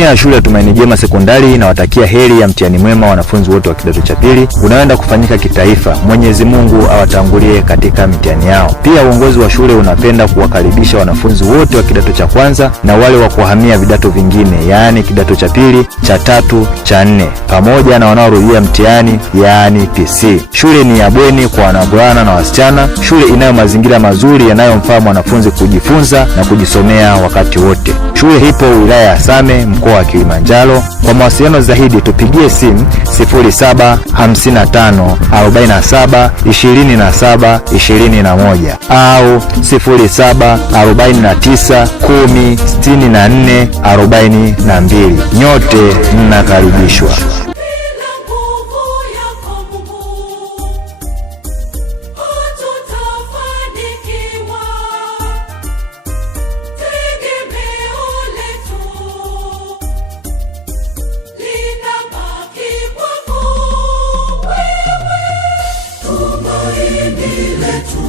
Familia ya shule ya Tumaini Jema Sekondari inawatakia heri ya mtihani mwema wanafunzi wote wa kidato cha pili unaoenda kufanyika kitaifa. Mwenyezi Mungu awatangulie katika mitihani yao. Pia uongozi wa shule unapenda kuwakaribisha wanafunzi wote wa kidato cha kwanza na wale wa kuhamia vidato vingine, yaani kidato cha pili, cha tatu, cha nne, pamoja na wanaorudia mtihani, yaani PC. Shule ni ya bweni kwa wanavulana na wasichana. Shule inayo mazingira mazuri yanayomfaa mwanafunzi kujifunza na kujisomea wakati wote. Shule ipo wilaya ya Same, mkoa wa Kilimanjaro. Kwa mawasiliano zaidi tupigie simu 0755472721 au 0749106442. Nyote mnakaribishwa. Tumaini letu